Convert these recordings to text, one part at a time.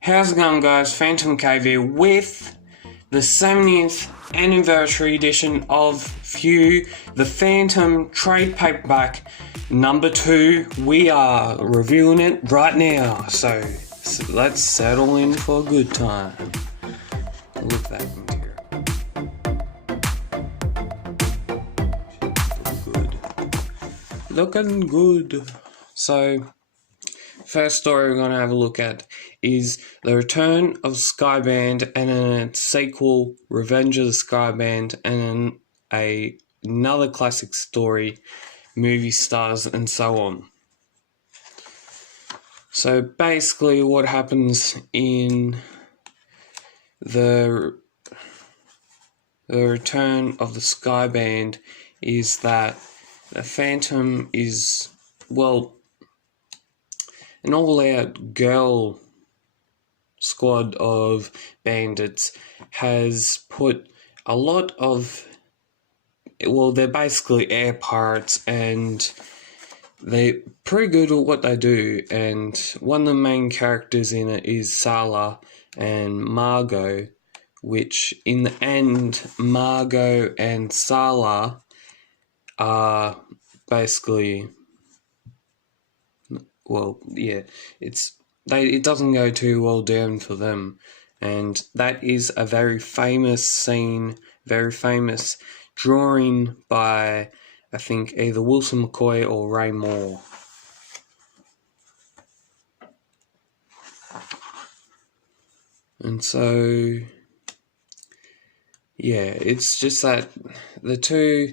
How's it going, guys? PhantomCave here with the 70th anniversary edition of Few, the Phantom trade paperback number 2. We are reviewing it right now, so let's settle in for a good time. Look at that material. Looking good. So, first story we're going to have a look at is The Return of Skyband, and then its sequel, Revenge of the Skyband, and then another classic story, Movie Stars, and so on. So basically what happens in the Return of the Skyband is that the Phantom is, well, an all-out girl squad of bandits has put a lot of, well, they're basically air pirates, and they're pretty good at what they do, and one of the main characters in it is Sala and Margot, which in the end, Margot and Sala are basically, well, yeah, it doesn't go too well down for them, and that is a very famous scene, very famous drawing by, I think, either Wilson McCoy or Ray Moore. And so, yeah, it's just that the two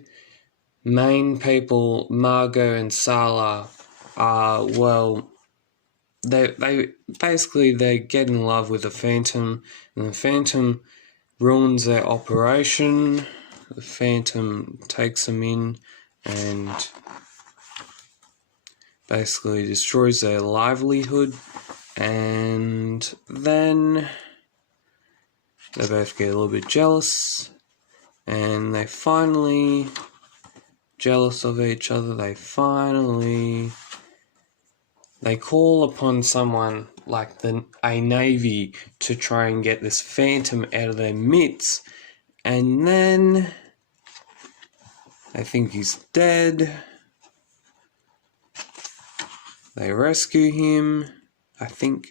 main people, Margot and Sala, are, well, they basically they get in love with the Phantom, and the Phantom ruins their operation. The Phantom takes them in and basically destroys their livelihood, and then they both get a little bit jealous, and they finally, jealous of each other, they call upon someone like a navy to try and get this Phantom out of their midst, and then they think he's dead. They rescue him, I think.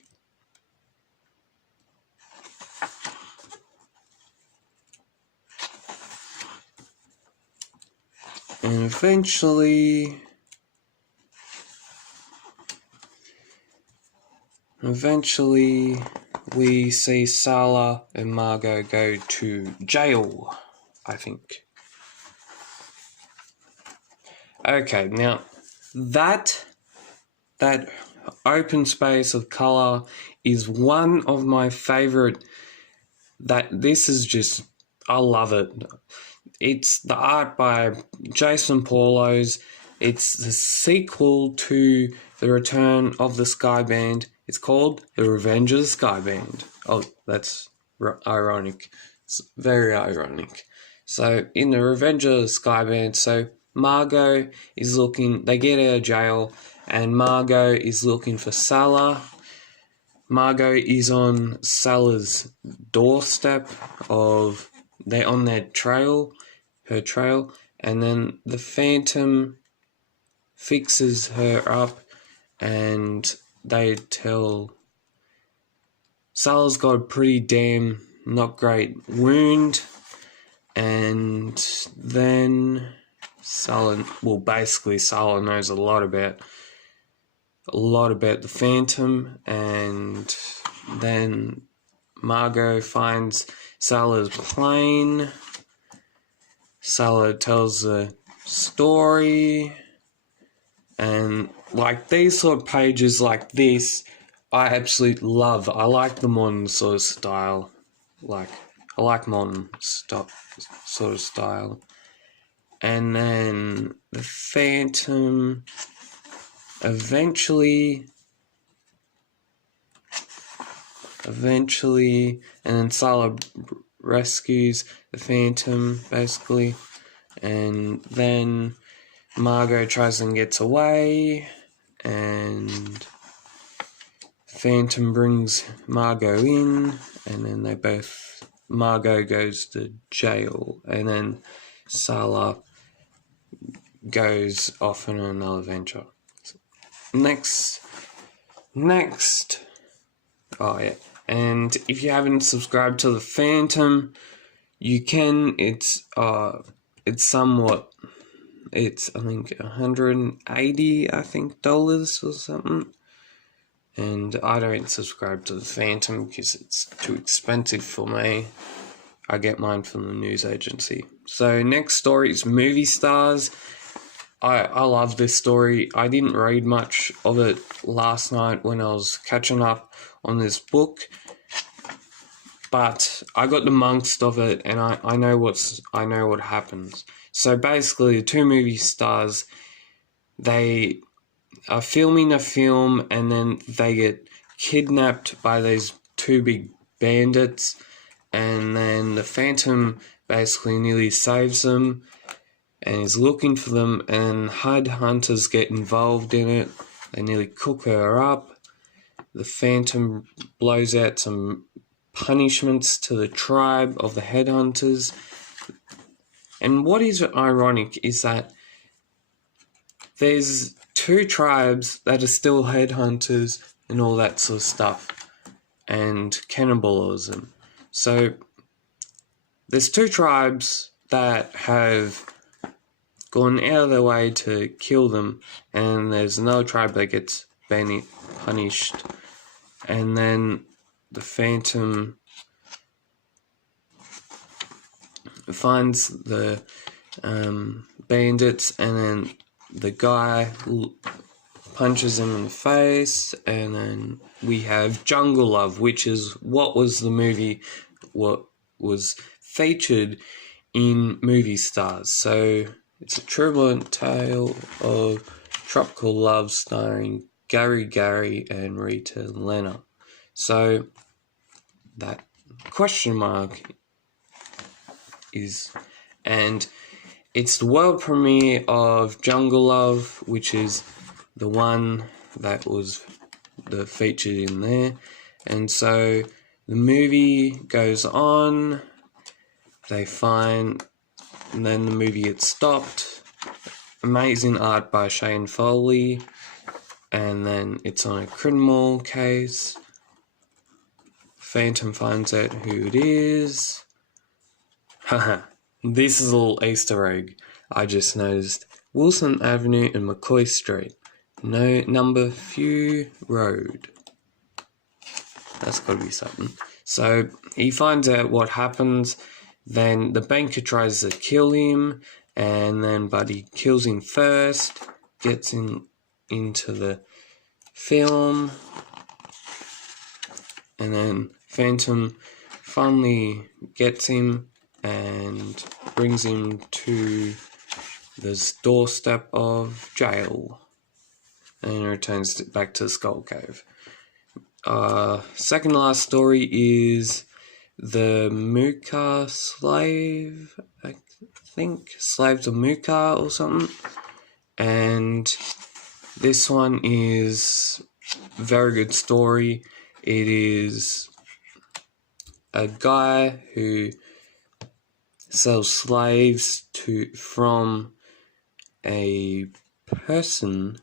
And eventually we see Sala and Margot go to jail, I think. Okay, now that open space of colour is one of my favourite. This is just, I love it. It's the art by Jason Paulos. It's the sequel to The Return of the Skyband. It's called The Revenge of the Skyband. Oh, that's ironic. It's very ironic. So, in The Revenge of the Skyband, so Margot is looking, they get out of jail, and Margot is looking for Sala. Margot is on Sala's doorstep they're on her trail, and then the Phantom fixes her up, and they tell Sala's got a pretty damn not great wound, and then Sala knows a lot about the Phantom, and then Margot finds Sala's plane. Sala tells the story, and like these sort of pages like this, I absolutely love. I like the modern sort of style. I like modern sort of style. And then the Phantom eventually, and then Sala rescues the Phantom, basically, and then Margot tries and gets away, and Phantom brings Margot in, and then Margot goes to jail, and then Salah goes off on another adventure. Next. Oh yeah, and if you haven't subscribed to the Phantom, you can. It's somewhat. It's I think $180 dollars or something. And I don't subscribe to the Phantom because it's too expensive for me. I get mine from the news agency. So next story is Movie Stars. I love this story. I didn't read much of it last night when I was catching up on this book, but I got the monks of it, and I know what happens. So basically, the two movie stars, they are filming a film, and then they get kidnapped by these two big bandits, and then the Phantom basically nearly saves them and is looking for them, and headhunters get involved in it. They nearly cook her up. The Phantom blows out some punishments to the tribe of the headhunters. And what is ironic is that there's two tribes that are still headhunters and all that sort of stuff, and cannibalism. So there's two tribes that have gone out of their way to kill them, and there's another tribe that gets punished. And then the Phantom finds the bandits, and then the guy punches him in the face, and then we have Jungle Love, which is what was the movie, what was featured in Movie Stars. So it's a turbulent tale of tropical love starring Gary and Rita Lena. So that question mark is, and it's the world premiere of Jungle Love, which is the one that was featured in there. And so the movie goes on, and then the movie gets stopped. Amazing art by Shane Foley, and then it's on a criminal case. Phantom finds out who it is. Haha, this is a little Easter egg I just noticed. Wilson Avenue and McCoy Street. No number few road. That's gotta be something. So he finds out what happens. Then the banker tries to kill him, but he kills him first, gets into the film, and then Phantom finally gets him and brings him to the doorstep of jail, and returns back to the Skull Cave. Second last story is the Muka slave, I think, Slaves of Muka or something, and this one is a very good story. It is a guy who sells slaves from a person.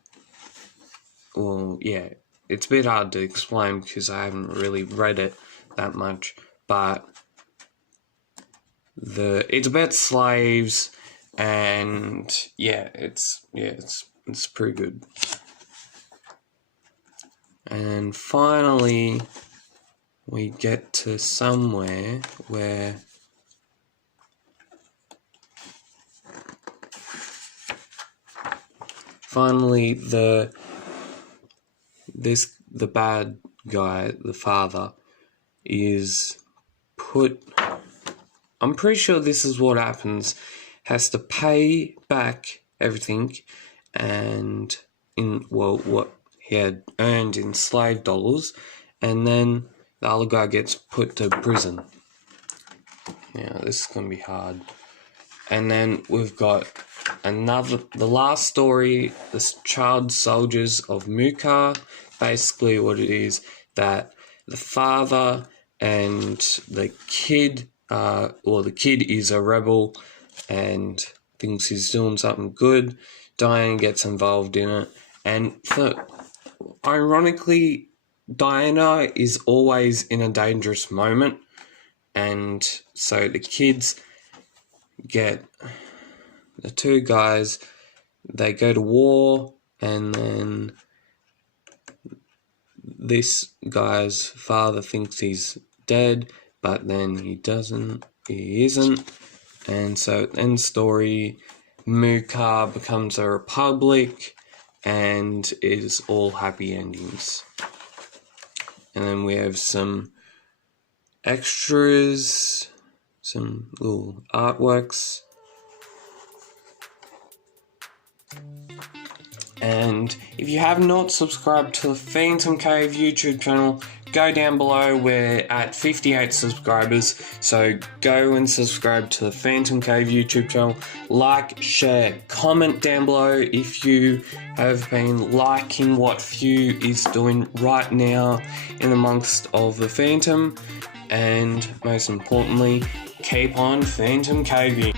Well, yeah, it's a bit hard to explain because I haven't really read it that much, but it's about slaves, and it's pretty good. And finally, we get to somewhere where finally the bad guy, the father, is put. I'm pretty sure this is what happens. Has to pay back everything, and what he had earned in slave dollars, and then the other guy gets put to prison. Yeah, this is gonna be hard. And then we've got the last story, the child soldiers of Muka. Basically what it is, that the father and the kid, the kid is a rebel and thinks he's doing something good. Diana gets involved in it, and ironically, Diana is always in a dangerous moment, and so the kids get the two guys, they go to war, and then this guy's father thinks he's dead, but then he isn't, and so end story, Muka becomes a republic, and is all happy endings. And then we have some extras, some little artworks. And if you have not subscribed to the PhantomCave YouTube channel, go down below. We're at 58 subscribers, so go and subscribe to the PhantomCave YouTube channel. Like, share, comment down below if you have been liking what Few is doing right now in amongst of the Phantom, and most importantly, keep on Phantom Caving.